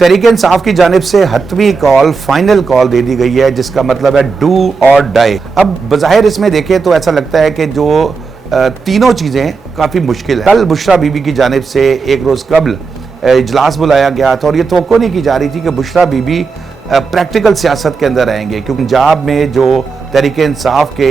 तहरीक इंसाफ की जानिब से हतमी कॉल फाइनल कॉल दे दी गई है, जिसका मतलब है डू और डाई। अब बज़ाहिर इसमें देखें तो ऐसा लगता है कि जो तीनों चीज़ें काफ़ी मुश्किल है। कल बुशरा बीबी की जानिब से एक रोज़ कबल इजलास बुलाया गया था और ये तवक्को नहीं की जा रही थी कि बुशरा बीबी प्रैक्टिकल सियासत के अंदर आएंगे, क्योंकि पंजाब में जो तहरीक इंसाफ के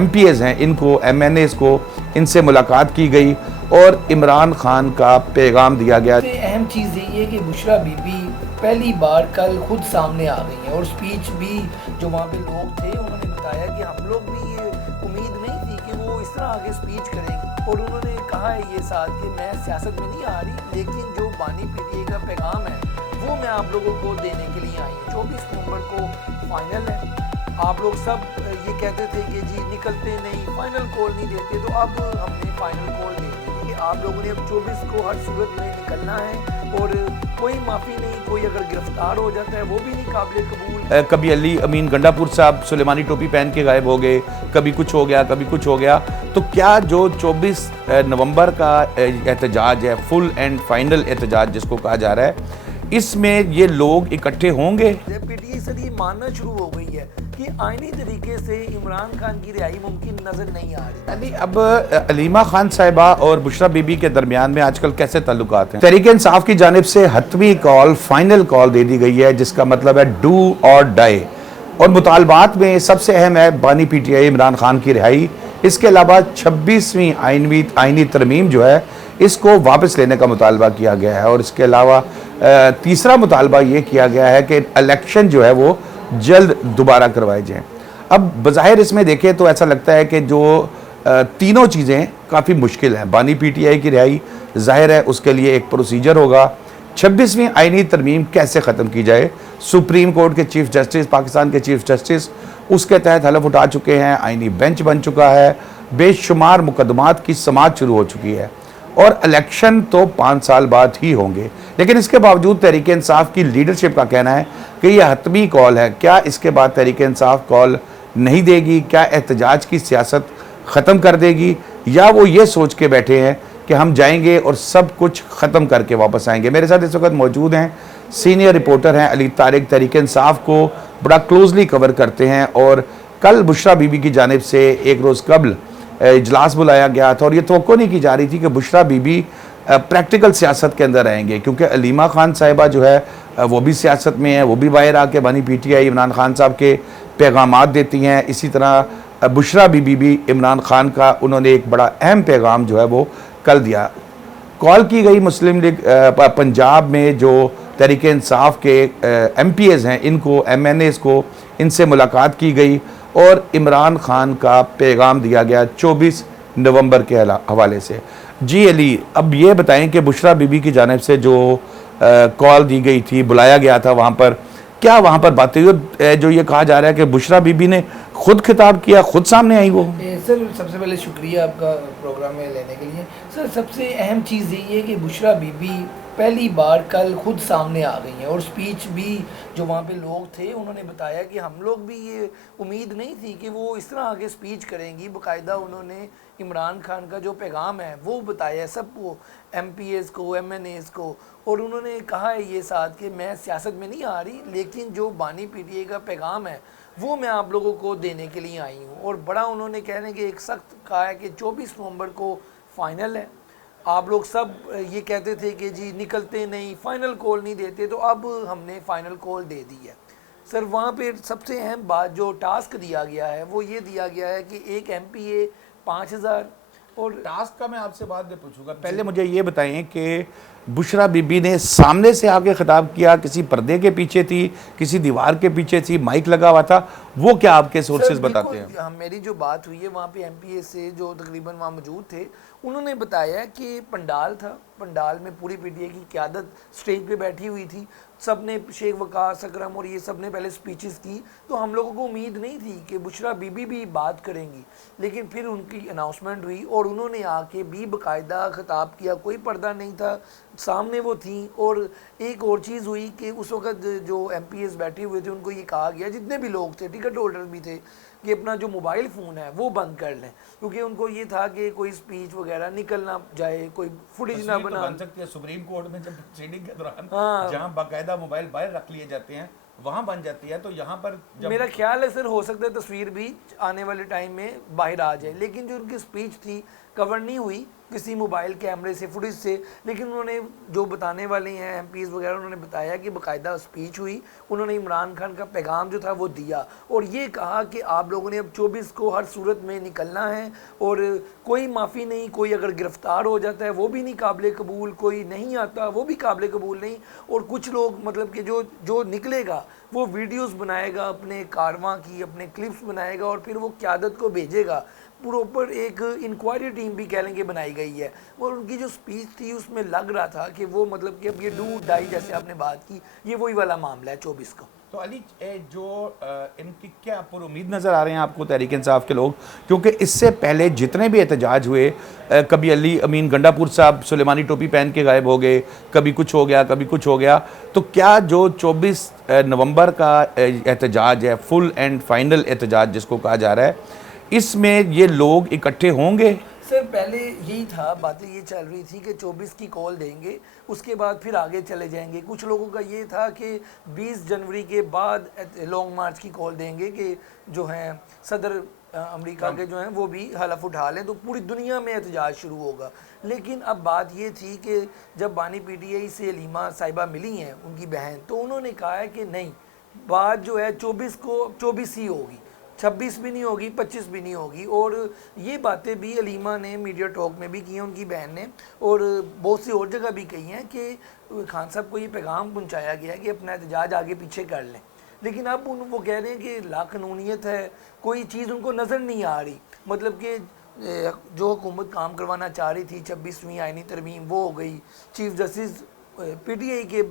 MPs हैं, इनको MNAs को इनसे मुलाकात की गई और इमरान खान का पैगाम दिया गया। अहम चीज़ यही है कि बुशरा बीबी पहली बार कल खुद सामने आ गई हैं और स्पीच भी जो वहाँ पे लोग थे उन्होंने बताया कि हम लोग भी ये उम्मीद नहीं थी कि वो इस तरह आगे स्पीच करेंगी। और उन्होंने कहा है ये साथ कि मैं सियासत में नहीं आ रही, लेकिन जो बानी PTI का पैगाम है वो मैं आप लोगों को देने के लिए आई हूँ। 24 नवंबर को फाइनल है। आप लोग सब ये कहते थे कि जी निकलते नहीं, फाइनल कॉल नहीं देते, तो अब हमने फाइनल कॉल दे दी कि आप लोगों ने अब 24 को हर सूरत में निकलना है और कोई माफ़ी नहीं। कोई अगर गिरफ्तार हो जाता है वो भी नहीं काबिल कबूल। कभी अली अमीन गंडापुर साहब सुलेमानी टोपी पहन के गायब हो गए, कभी कुछ हो गया, कभी कुछ हो गया। तो क्या जो 24 नवंबर का एहतजाज है, फुल एंड फाइनल एहतजाज जिसको कहा जा रहा है, इसमें ये लोग इकट्ठे होंगे? PTI सर ये मानना शुरू हो गई है कि आईनी तरीके से इमरान खान की रिहाई मुमकिन नजर नहीं आ रही। अली अब अलीमा खान साहिबा और बुशरा बीबी के दरमियान में आजकल कैसे ताल्लुकात हैं? तहरीक इंसाफ की जानिब से हतमी कॉल फाइनल कॉल दे दी गई है, जिसका मतलब है डू और डाई। और मुतालबात में सबसे अहम है बानी PTI इमरान खान की रिहाई। इसके अलावा 26वीं आईनी तरमीम जो है इसको वापस लेने का मुतालबा किया गया है। और इसके अलावा तीसरा मुतालबा ये किया गया है कि इलेक्शन जो है वो जल्द दोबारा करवाए जाएं। अब बज़ाहिर इसमें देखें तो ऐसा लगता है कि जो तीनों चीज़ें काफ़ी मुश्किल हैं। बानी PTI की रिहाई ज़ाहिर है उसके लिए एक प्रोसीजर होगा। 26वीं आईनी तरमीम कैसे ख़त्म की जाए? सुप्रीम कोर्ट के चीफ जस्टिस, पाकिस्तान के चीफ जस्टिस उसके तहत हलफ उठा चुके हैं, आईनी बेंच बन चुका है, बेशुमार मुकदमात की समाअत शुरू हो चुकी है और इलेक्शन तो 5 साल बाद ही होंगे। लेकिन इसके बावजूद तहरीक इंसाफ की लीडरशिप का कहना है कि यह हतमी कॉल है। क्या इसके बाद तहरीक इंसाफ कॉल नहीं देगी? क्या एहतजाज की सियासत ख़त्म कर देगी, या वो ये सोच के बैठे हैं कि हम जाएंगे और सब कुछ ख़त्म करके वापस आएंगे? मेरे साथ इस वक्त मौजूद हैं सीनियर रिपोर्टर हैं अली तारिक, तहरीक इंसाफ को बड़ा क्लोजली कवर करते हैं। और कल बुशरा बीबी की जानिब से एक रोज़ कबल इजलास बुलाया गया था और ये तवक्को नहीं की जा रही थी कि बुशरा बीबी प्रैक्टिकल सियासत के अंदर आएंगे, क्योंकि अलीमा खान साहिबा जो है वो भी सियासत में है, वो भी बाहर आके बानी PTI इमरान खान साहब के पैगामात देती हैं। इसी तरह बुशरा बीबी भी इमरान खान का उन्होंने एक बड़ा अहम पैगाम जो है वो कल दिया। कॉल की गई मुस्लिम लीग पंजाब में जो तहरीक इंसाफ के MPs हैं, इनको MNAs को इनसे मुलाकात की गई और इमरान खान का पैगाम दिया गया 24 नवंबर के हवाले से। जी अली, अब ये बताएं कि बुशरा बीबी की जानिब से जो कॉल दी गई थी, बुलाया गया था वहाँ पर, क्या वहाँ पर बातें हुई? जो ये कहा जा रहा है कि बुशरा बीबी ने खुद खिताब किया, खुद सामने आई वो? सर सबसे पहले शुक्रिया आपका प्रोग्राम में लेने के लिए। सर सबसे अहम चीज़ यही है कि बुशरा बीबी पहली बार कल खुद सामने आ गई हैं और स्पीच भी जो वहाँ पे लोग थे उन्होंने बताया कि हम लोग भी ये उम्मीद नहीं थी कि वो इस तरह आगे स्पीच करेंगी। बाकायदा उन्होंने इमरान खान का जो पैगाम है वो बताया सबको, MPs को, MNAs को। और उन्होंने कहा है ये साथ कि मैं सियासत में नहीं आ रही, लेकिन जो बानी PTI का पैगाम है वो मैं आप लोगों को देने के लिए आई हूँ। और बड़ा उन्होंने कहने के एक सख्त कहा है कि 24 नवंबर को फाइनल है। आप लोग सब ये कहते थे कि जी निकलते नहीं, फाइनल कॉल नहीं देते, तो अब हमने फाइनल कॉल दे दी है। सर वहाँ पे सबसे अहम बात जो टास्क दिया गया है वो ये दिया गया है कि एक MPA 5000। और टास्क का मैं आपसे बाद में पूछूंगा, पहले मुझे ये बताएं कि बुशरा बीबी ने सामने से आके खिताब किया, किसी पर्दे के पीछे थी, किसी दीवार के पीछे थी, माइक लगा हुआ था, वो क्या आपके सोर्सेज बताते हैं? मेरी जो बात हुई है वहाँ पे MPA से जो तकरीबन वहाँ मौजूद थे उन्होंने बताया कि पंडाल था, पंडाल में पूरी PTI की क़यादत स्टेज पे बैठी हुई थी, सब ने शेख वकास अकरम और ये सब ने पहले स्पीचेस की। तो हम लोगों को उम्मीद नहीं थी कि बुशरा बीबी भी बात करेंगी, लेकिन फिर उनकी अनाउंसमेंट हुई और उन्होंने आके भी बाकायदा खिताब किया, कोई पर्दा नहीं था, सामने वो थी। और एक और चीज़ हुई कि उस वक़्त जो MPs बैठे हुए थे उनको ये कहा गया, जितने भी लोग थे, टिकट होल्डर भी थे, कि अपना जो मोबाइल फ़ोन है वो बंद कर लें, क्योंकि उनको ये था कि कोई स्पीच वगैरह निकल ना जाए, कोई फुटेज ना तस्वीर तो बना। बन सकती है सुप्रीम कोर्ट में जब प्रोसीडिंग के दौरान हाँ। जहां बाकायदा मोबाइल बाहर रख लिए जाते हैं वहां बन जाती है, तो यहाँ पर जब मेरा ख्याल है सर हो सकता है तस्वीर भी आने वाले टाइम में बाहर आ जाए, लेकिन जो उनकी स्पीच थी कवर नहीं हुई किसी मोबाइल कैमरे से, फुटेज से, लेकिन उन्होंने जो बताने वाले हैं एमपीज़ वगैरह, उन्होंने बताया कि बाकायदा स्पीच हुई, उन्होंने इमरान खान का पैगाम जो था वो दिया और ये कहा कि आप लोगों ने अब 24 को हर सूरत में निकलना है और कोई माफ़ी नहीं, कोई अगर गिरफ्तार हो जाता है वो भी नहीं काबिल कबूल, कोई नहीं आता वो भी काबिल कबूल नहीं, और कुछ लोग मतलब कि जो जो निकलेगा वो वीडियोस बनाएगा अपने कारवां की, अपने क्लिप्स बनाएगा और फिर वो क़यादत को भेजेगा। प्रॉपर एक इंक्वायरी टीम भी कह लेंगे बनाई गई है, और उनकी जो स्पीच थी उसमें लग रहा था कि वो मतलब कि अब ये डू डाई जैसे आपने बात की, ये वही वाला मामला है 24 का। तो अली जो इनकी क्या पुर उम्मीद नज़र आ रहे हैं आपको तहरीक इंसाफ के लोग, क्योंकि इससे पहले जितने भी एहतजाज हुए कभी अली अमीन गंडापुर साहब सुलेमानी टोपी पहन के गायब हो गए, कभी कुछ हो गया कभी कुछ हो गया, तो क्या जो 24 नवंबर का एहतजाज है, फुल एंड फाइनल एहतजाज जिसको कहा जा रहा है, इसमें ये लोग इकट्ठे होंगे? सर पहले यही था, बातें ये चल रही थी कि 24 की कॉल देंगे, उसके बाद फिर आगे चले जाएंगे। कुछ लोगों का ये था कि 20 जनवरी के बाद लॉन्ग मार्च की कॉल देंगे कि जो हैं सदर अमेरिका के जो हैं वो भी हलफ उठा लें, तो पूरी दुनिया में एहतजाज शुरू होगा। लेकिन अब बात ये थी कि जब बानी पीटीआई से अलीमा साहिबा मिली हैं उनकी बहन, तो उन्होंने कहा है कि नहीं, बात जो है 24 को 24 ही होगी, 26 भी नहीं होगी, 25 भी नहीं होगी। और ये बातें भी अलीमा ने मीडिया टॉक में भी की हैं उनकी बहन ने, और बहुत सी और जगह भी कही हैं कि खान साहब को ये पैगाम पहुंचाया गया है कि अपना एहतजाज आगे पीछे कर लें। लेकिन अब वो कह रहे हैं कि लाकानूनियत है, कोई चीज़ उनको नज़र नहीं आ रही, मतलब कि जो हुकूमत काम करवाना चाह रही थी 26वीं आईनी तरमीम वो हो गई। चीफ जस्टिस पीटीआई के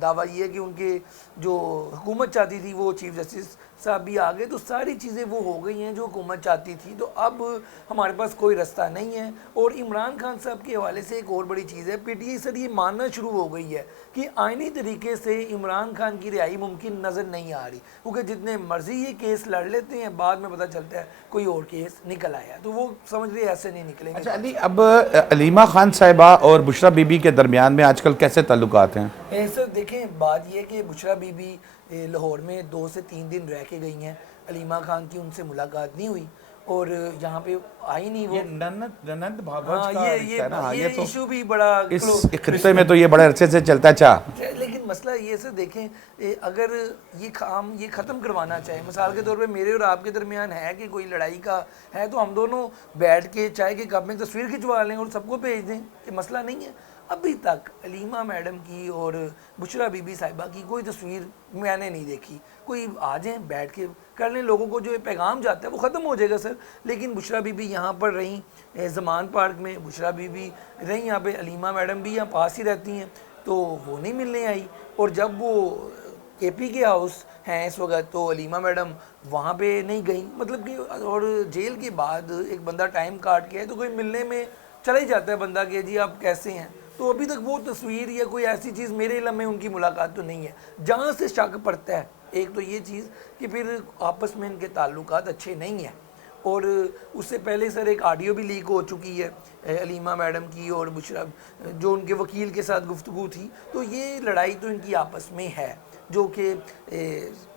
दावा ये है कि उनके जो हुकूमत चाहती थी वो चीफ जस्टिस साहब भी आ गए, तो सारी चीज़ें वो हो गई हैं जो हुकूमत चाहती थी, तो अब हमारे पास कोई रास्ता नहीं है। और इमरान खान साहब के हवाले से एक और बड़ी चीज़ है, पीटीआई सर ये मानना शुरू हो गई है कि आइनी तरीके से इमरान खान की रिहाई मुमकिन नज़र नहीं आ रही, क्योंकि जितने मर्जी ये केस लड़ लेते हैं बाद में पता चलता है कोई और केस निकल आया, तो वो समझ रहे ऐसे नहीं निकलेंगे। अच्छा अली, अब अलीमा खान साहिबा और बुशरा बीबी के दरमियान में आजकल कैसे ताल्लुकात हैं? सर देखें, बात यह कि बुशरा बीबी लाहौर में 2 से 3 दिन रह के गई हैं, अलीमा खान की उनसे मुलाकात नहीं हुई और यहाँ पे आई नहीं वो। ये ननद भाभज हाँ, का रिश्ता है ना, ये तो इशू भी बड़ा इस खित्ते में तो ये बड़े अरसे से चलता है। अच्छा लेकिन मसला ये से देखें, अगर ये काम ये ख़त्म करवाना चाहे, मिसाल के तौर पे मेरे और आपके दरमियान है कि कोई लड़ाई का है, तो हम दोनों बैठ के चाय के कप में तस्वीर खिंचवा लें और सबको भेज दें, ये मसला नहीं है। अभी तक अलीमा मैडम की और बुशरा बीबी साहिबा की कोई तस्वीर मैंने नहीं देखी। कोई आ जाए बैठ के कर लें, लोगों को जो पैगाम जाता है वो ख़त्म हो जाएगा सर। लेकिन बुशरा बीबी यहाँ पर रहीं ज़मान पार्क में, बुशरा बीबी रहीं यहाँ पे, अलीमा मैडम भी यहाँ पास ही रहती हैं, तो वो नहीं मिलने आई। और जब वो केपी के हाउस हैं इस वक्त, तो अलीमा मैडम वहाँ पे नहीं गई, मतलब कि और जेल के बाद एक बंदा टाइम काट के है तो कोई मिलने में चला ही जाता है बंदा कि जी आप कैसे हैं, तो अभी तक वो तस्वीर या कोई ऐसी चीज़ मेरे इल्म में उनकी मुलाकात तो नहीं है। जहाँ से शक पड़ता है एक तो ये चीज़ कि फिर आपस में इनके ताल्लुकात अच्छे नहीं हैं, और उससे पहले सर एक ऑडियो भी लीक हो चुकी है अलीमा मैडम की और बुशरा जो उनके वकील के साथ गुफ्तगू थी, तो ये लड़ाई तो इनकी आपस में है, जो कि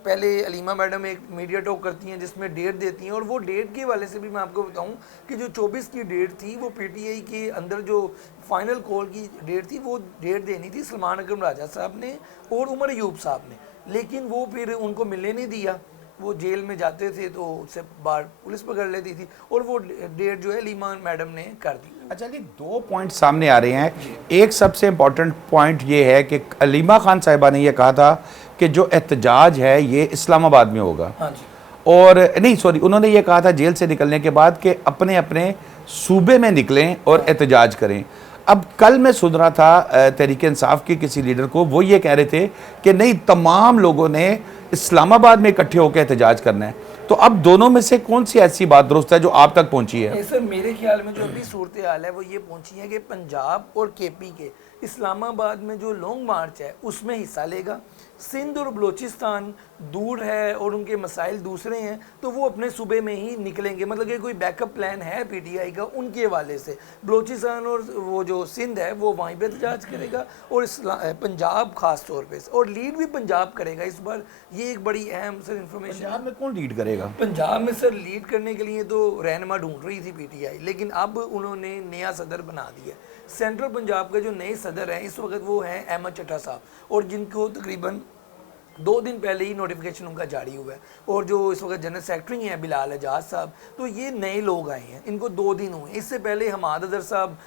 पहले अलीमा मैडम एक मीडिया टॉक करती हैं जिसमें डेट देती हैं, और वो डेट के हवाले से भी मैं आपको बताऊं कि जो 24 की डेट थी वो पीटीआई के अंदर जो फाइनल कॉल की डेट थी वो डेट देनी थी सलमान अकरम राजा साहब ने और उमर अयूब साहब ने, लेकिन वो फिर उनको मिलने नहीं दिया। वो जेल में जाते थे तो उससे बाहर पुलिस पकड़ लेती थी, और वो डेट जो है अलीमा मैडम ने कर दी। अच्छा जी, 2 पॉइंट सामने आ रहे हैं। एक सबसे इम्पॉर्टेंट पॉइंट ये है कि अलीमा खान साहिबा ने यह कहा था कि जो एहतजाज है ये इस्लामाबाद में होगा। हाँ जी। और नहीं सॉरी, उन्होंने ये कहा था जेल से निकलने के बाद कि अपने अपने सूबे में निकलें और एहतजाज करें। अब कल मैं सुन रहा था तहरीक इंसाफ के किसी लीडर को, वो ये कह रहे थे कि नहीं, तमाम लोगों ने इस्लामाबाद में इकट्ठे होकर एहतजाज करना है। तो अब दोनों में से कौन सी ऐसी बात दुरुस्त है जो आप तक पहुंची है? सर मेरे ख्याल में जो अभी सूरत हाल है वो ये पहुंची है कि पंजाब और केपी के इस्लामाबाद में जो लॉन्ग मार्च है उसमें हिस्सा लेगा। सिंध और बलूचिस्तान दूर है और उनके मसाइल दूसरे हैं, तो वो अपने सूबे में ही निकलेंगे। मतलब कि कोई बैकअप प्लान है पीटीआई का उनके हवाले से। बलूचिस्तान और वो जो सिंध है वो वहीं पे एहतजाज करेगा और पंजाब खास तौर पे, और लीड भी पंजाब करेगा इस बार। ये एक बड़ी अहम सर इन्फॉर्मेशन। पंजाब में कौन लीड करेगा? पंजाब में सर लीड करने के लिए तो रहनुमा ढूंढ रही थी पीटीआई, लेकिन अब उन्होंने नया सदर बना दिया। सेंट्रल पंजाब के जो नए सदर हैं इस वक्त वो हैं अहमद चट्टा साहब, और जिनको तकरीबन 2 दिन पहले ही नोटिफिकेशन उनका जारी हुआ है। और जो इस वक्त जनरल सेक्रेटरी हैं बिलाल एजाज साहब, तो ये नए लोग आए हैं, इनको 2 दिन हुए। इससे पहले हमाद अदर साहब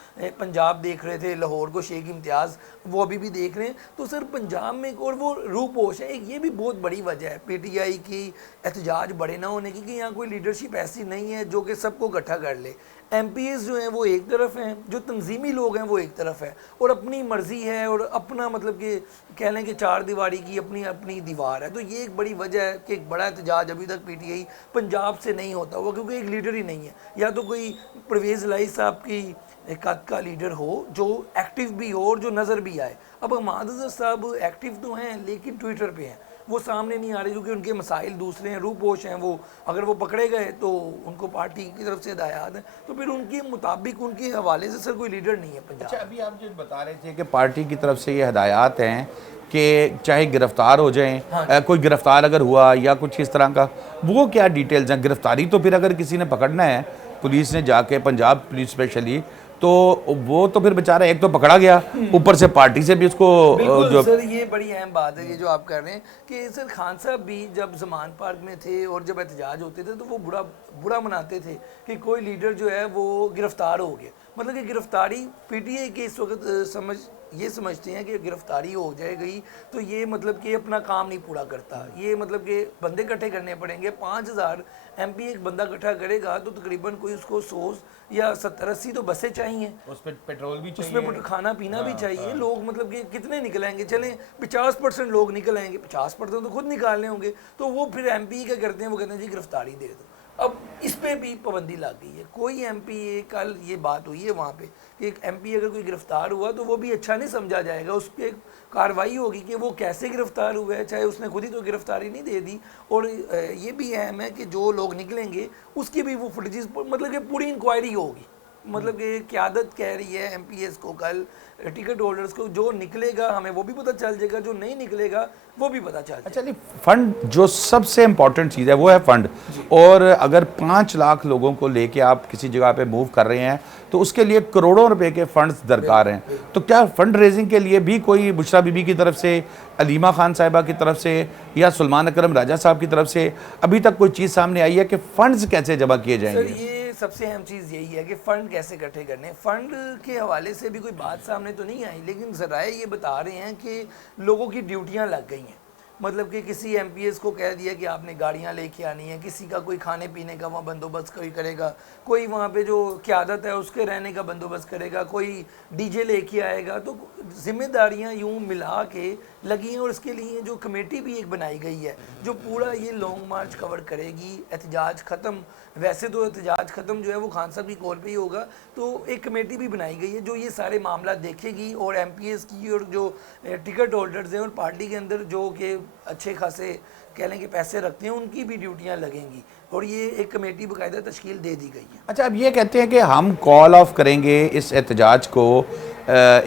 पंजाब देख रहे थे, लाहौर को शेख इम्तियाज़ वो अभी भी देख रहे हैं। तो सर पंजाब में और वो रूपोश है, ये भी बहुत बड़ी वजह है पीटीआई की एहतजाज बड़े ना होने की, कि यहाँ कोई लीडरशिप ऐसी नहीं है जो कि सबको इकट्ठा कर ले। एमपीएस जो हैं वो एक तरफ हैं, जो तंजीमी लोग हैं वो एक तरफ है, और अपनी मर्जी है और अपना मतलब कि कह लें कि 4 दीवारी की अपनी अपनी दीवार है। तो ये एक बड़ी वजह है कि एक बड़ा एहतजाज अभी तक पीटीआई पंजाब से नहीं होता हुआ, क्योंकि एक लीडर ही नहीं है। या तो कोई परवेज़ लाई साहब की कद का लीडर हो जो एक्टिव भी हो और जो नज़र भी आए। अब हमाद अज़हर साहब एक्टिव तो हैं लेकिन ट्विटर पे हैं, वो सामने नहीं आ रहे क्योंकि उनके मसाइल दूसरे हैं, रूपोश हैं। वो अगर वो पकड़े गए तो उनको पार्टी की तरफ से हिदायत है, तो फिर उनके मुताबिक उनके हवाले से सर कोई लीडर नहीं है पंजाब। अच्छा, अभी आप जो बता रहे थे कि पार्टी की तरफ से ये हिदायत हैं कि चाहे गिरफ्तार हो जाएं, हाँ। कोई गिरफ्तार अगर हुआ या कुछ इस तरह का, वो क्या डिटेल्स हैं? गिरफ्तारी तो फिर अगर किसी ने पकड़ना है पुलिस ने जाके, पंजाब पुलिस स्पेशली, तो वो तो फिर बेचारा एक तो पकड़ा गया, ऊपर से पार्टी से भी उसको जो सर ये बड़ी अहम बात है ये जो आप कर रहे हैं कि सर खान साहब भी जब ज़मान पार्क में थे और जब एहतजाज होते थे तो वो बुरा मनाते थे कि कोई लीडर जो है वो गिरफ्तार हो गया। मतलब कि गिरफ्तारी पीटीआई के इस वक्त समझते हैं कि गिरफ्तारी हो जाएगी तो ये मतलब कि अपना काम नहीं पूरा करता। ये मतलब कि बंदे इकट्ठे करने पड़ेंगे। 5000 एमपी एक बंदा इकट्ठा करेगा तो तकरीबन कोई उसको 100 या 70-80 तो बसें चाहिए, उस पर पेट्रोल भी चाहिए, उसमें खाना पीना भी चाहिए। लोग मतलब कि कितने निकलेंगे? चलें 50% लोग निकल आएंगे, 50% तो खुद निकालने होंगे। तो वो फिर एमपी क्या करते हैं, वो कहते हैं जी गिरफ्तारी दे दो। अब इस पे भी पाबंदी लग गई है। कोई एमपी, कल ये बात हुई है वहाँ पे कि एक एमपी अगर कोई गिरफ्तार हुआ तो वो भी अच्छा नहीं समझा जाएगा, उस पर कार्रवाई होगी कि वो कैसे गिरफ्तार हुआ है, चाहे उसने खुद ही तो गिरफ्तारी नहीं दे दी। और ये भी अहम है कि जो लोग निकलेंगे उसकी भी वो फुटेजेस, मतलब कि पूरी इंक्वायरी होगी। मतलब कि क़यादत कह रही है एमपीएस को, कल टिकट होल्डर्स को, जो निकलेगा हमें वो भी पता चल जाएगा, जो नहीं निकलेगा वो भी पता चल जाएगा। अच्छा, नहीं, फंड जो सबसे इम्पोर्टेंट चीज़ है वो है फंड। और अगर 5 लाख लोगों को लेके आप किसी जगह पे मूव कर रहे हैं तो उसके लिए करोड़ों रुपए के फंड्स दरकार हैं। तो क्या फंड रेजिंग के लिए भी कोई बुशरा बीबी की तरफ से, अलीमा खान साहिबा की तरफ से या सुलेमान अकरम राजा साहब की तरफ से अभी तक कोई चीज़ सामने आई है कि फंड्स कैसे जमा किए जाएंगे? सबसे अहम चीज़ यही है कि फ़ंड कैसे इकट्ठे करने। फ़ंड के हवाले से भी कोई बात सामने तो नहीं आई, लेकिन ज़राए ये बता रहे हैं कि लोगों की ड्यूटियां लग गई हैं। मतलब कि किसी एमपीएस को कह दिया कि आपने गाड़ियां लेके आनी है, किसी का कोई खाने पीने का वहाँ बंदोबस्त कोई करेगा, कोई वहाँ पे जो क़यादत है उसके रहने का बंदोबस्त करेगा, कोई डीजे लेके आएगा। तो जिम्मेदारियाँ यूँ मिला के लगी हैं। और इसके लिए जो कमेटी भी एक बनाई गई है जो पूरा ये लॉन्ग मार्च कवर करेगी। एहतजाज ख़त्म, वैसे तो एहतजाज ख़त्म जो है वो खान साहब की कॉल पे ही होगा, तो एक कमेटी भी बनाई गई है जो ये सारे मामला देखेगी। और एमपीएस की और जो टिकट होल्डर्स हैं और पार्टी के अंदर जो कि अच्छे खासे कह लें कि पैसे रखते हैं उनकी भी ड्यूटियां लगेंगी, और ये एक कमेटी बाकायदा तश्कील दे दी गई है। अच्छा, अब ये कहते हैं कि हम कॉल ऑफ करेंगे इस एहतजाज को,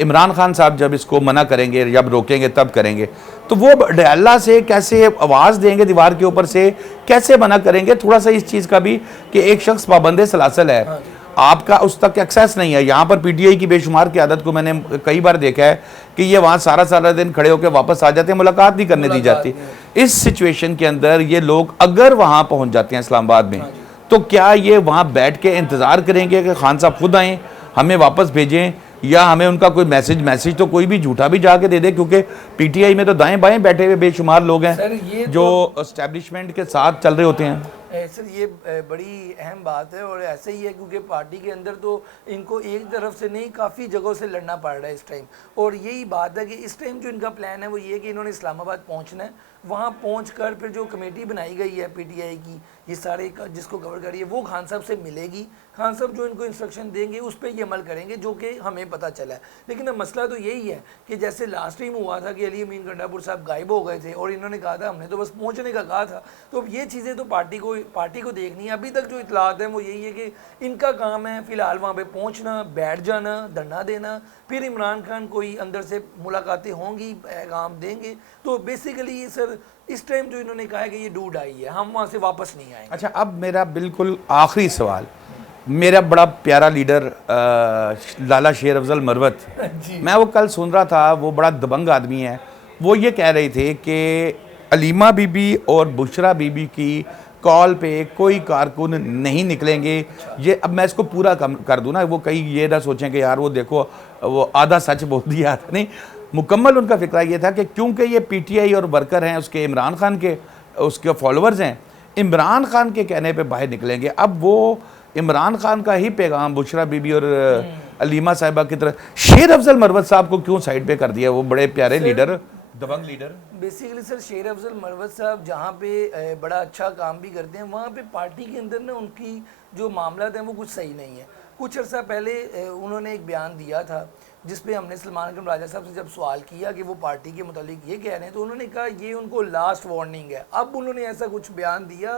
इमरान खान साहब जब इसको मना करेंगे, जब रोकेंगे तब करेंगे, तो वो अल्लाह से कैसे आवाज़ देंगे, दीवार के ऊपर से कैसे मना करेंगे? थोड़ा सा इस चीज़ का भी कि एक शख्स पाबंदे सलासल है, हाँ, आपका उस तक एक्सेस नहीं है। यहाँ पर पीटीआई की बेशुमार क़यादत को मैंने कई बार देखा है कि ये वहाँ सारा दिन खड़े होकर वापस आ जाते हैं, मुलाकात नहीं करने दी जाती। इस सिचुएशन के अंदर ये लोग अगर वहाँ पहुँच जाते हैं इस्लामाबाद में, तो क्या ये वहाँ बैठ के इंतज़ार करेंगे कि खान साहब खुद आएँ, हमें वापस भेजें, या हमें उनका कोई मैसेज तो कोई भी झूठा भी जाके दे दे? क्योंकि पीटीआई में तो दाएं बाएं बैठे हुए बेशुमार लोग हैं जो एस्टेब्लिशमेंट के साथ चल रहे होते हैं। सर ये बड़ी अहम बात है और ऐसे ही है क्योंकि पार्टी के अंदर तो इनको एक तरफ से नहीं काफ़ी जगहों से लड़ना पड़ रहा है इस टाइम। और यही बात है कि इस टाइम जो इनका प्लान है वो ये कि इन्होंने इस्लामाबाद पहुंचना है, वहाँ पहुंचकर फिर जो कमेटी बनाई गई है पीटीआई की, ये सारे जिसको कवर करिए, वो खान साहब से मिलेगी। खान साहब जो इनको इंस्ट्रक्शन देंगे उस पर ये अमल करेंगे, जो कि हमें पता चला है। लेकिन अब मसला तो यही है कि जैसे लास्ट टाइम हुआ था कि अली अमीन गंडापुर साहब गायब हो गए थे और इन्होंने कहा था हमने तो बस पहुंचने का कहा था। तो अब ये चीज़ें तो पार्टी को देखनी है। अभी तक जो इतलात है वो यही है कि इनका काम है फ़िलहाल वहाँ पे पहुँचना, बैठ जाना, धरना देना, फिर इमरान खान कोई अंदर से मुलाकातें होंगी, पैगाम देंगे। तो बेसिकली ये सर इस टाइम जो इन्होंने कहा है कि ये डू डाई है, हम वहाँ से वापस नहीं आएंगे। अच्छा, अब मेरा बिल्कुल आखिरी सवाल, मेरा बड़ा प्यारा लीडर लाला शेर अफजल मरवत, मैं वो कल सुन रहा था, वो बड़ा दबंग आदमी है, वो ये कह रहे थे कि अलीमा बीबी और बुशरा बीबी की कॉल पे कोई कारकुन नहीं निकलेंगे। ये अब मैं इसको पूरा कर दूं ना, वो कहीं ये ना सोचें कि यार वो देखो वो आधा सच बोल दिया था। नहीं, मुकम्मल उनका फिक्रा ये था कि क्योंकि ये पीटीआई और वर्कर हैं उसके, इमरान खान के उसके फॉलोअर्स हैं, इमरान खान के कहने पे बाहर निकलेंगे। अब वो इमरान खान का ही पैगाम बुशरा बीबी और अलीमा साहिबा की तरह शेर अफजल मरवत साहब को क्यों साइड पे कर दिया? वो बड़े प्यारे लीडर, दबंग लीडर। बेसिकली सर शेर अफजल मरवत साहब जहाँ पे बड़ा अच्छा काम भी करते हैं, वहाँ पे पार्टी के अंदर ना उनकी जो मामला हैं वो कुछ सही नहीं है। कुछ अर्सा पहले उन्होंने एक बयान दिया था जिस पे हमने सलमान अकरम राजा साहब से जब सवाल किया कि वो पार्टी के मुतालिक ये कह रहे हैं, तो उन्होंने कहा ये उनको लास्ट वार्निंग है। अब उन्होंने ऐसा कुछ बयान दिया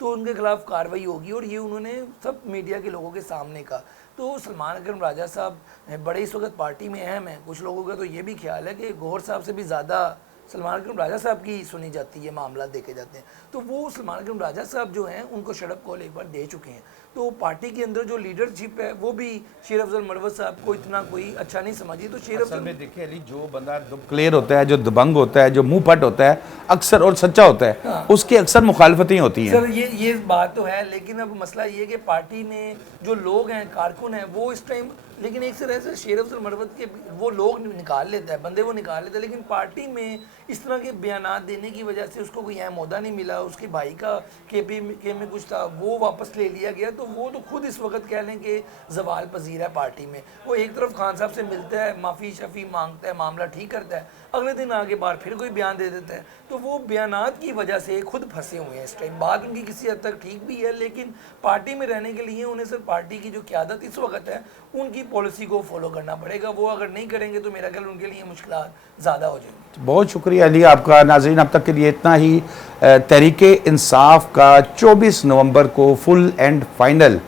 तो उनके खिलाफ कार्रवाई होगी, और ये उन्होंने सब मीडिया के लोगों के सामने कहा। तो सलमान अकरम राजा साहब बड़े इस वक्त पार्टी में अहम हैं। कुछ लोगों का तो ये भी ख्याल है कि गौहर साहब से भी ज़्यादा सलमान अकरम राजा साहब की सुनी जाती है, मामला देखे जाते हैं। तो वो सलमान अकरम राजा साहब जो हैं उनको शटअप कॉल एक बार दे चुके हैं। तो पार्टी के अंदर जो लीडरशिप है वो भी शेर अफजल मरवत साहब को इतना कोई अच्छा नहीं समझी। तो शेर अफजल में देखिए अली, जो बंदा क्लियर होता है, जो दबंग होता है, जो मुंह फट होता है अक्सर और सच्चा होता है, हाँ, उसकी अक्सर मुखालफतें होती हैं। सर ये बात तो है, लेकिन अब मसला ये कि पार्टी ने जो लोग हैं, कारकुन हैं, वो इस टाइम, लेकिन एक से ऐसे शेर अफजल मरवत के वो लोग निकाल लेता है, बंदे वो निकाल लेता है, लेकिन पार्टी में इस तरह के बयानात देने की वजह से उसको कोई अहम ओहदा नहीं मिला। उसके भाई का के में कुछ था, वो वापस ले लिया गया। तो वो तो खुद इस वक्त कह लें कि जवाल पजीर है पार्टी में। वो एक तरफ खान साहब से मिलता है, माफ़ी शफ़ी मांगता है, मामला ठीक करता है, अगले दिन आगे बार फिर कोई बयान दे देता है। तो वो बयानात की वजह से खुद फंसे हुए हैं इस टाइम। बात उनकी किसी हद तक ठीक भी है, लेकिन पार्टी में रहने के लिए उन्हें सिर्फ पार्टी की जो क़यादत इस वक्त है उनकी पॉलिसी को फॉलो करना पड़ेगा। वो अगर नहीं करेंगे तो मेरा ख्याल उनके लिए मुश्किलात ज़्यादा हो जाएंगी। बहुत शुक्रिया अली आपका। नाज़रीन, अब तक के लिए इतना ही। तहरीके इंसाफ का 24 नवंबर को फुल एंड फाइनल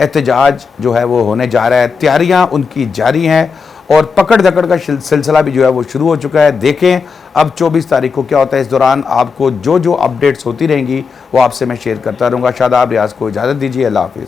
एहतजाज जो है वो होने जा रहा है। तैयारियां उनकी जारी हैं और पकड़ धकड़ का सिलसिला भी जो है वो शुरू हो चुका है। देखें अब 24 तारीख को क्या होता है। इस दौरान आपको जो जो अपडेट्स होती रहेंगी वो आपसे मैं शेयर करता रहूँगा। शादाब रियाज को इजाज़त दीजिए। अल्लाह हाफिज़।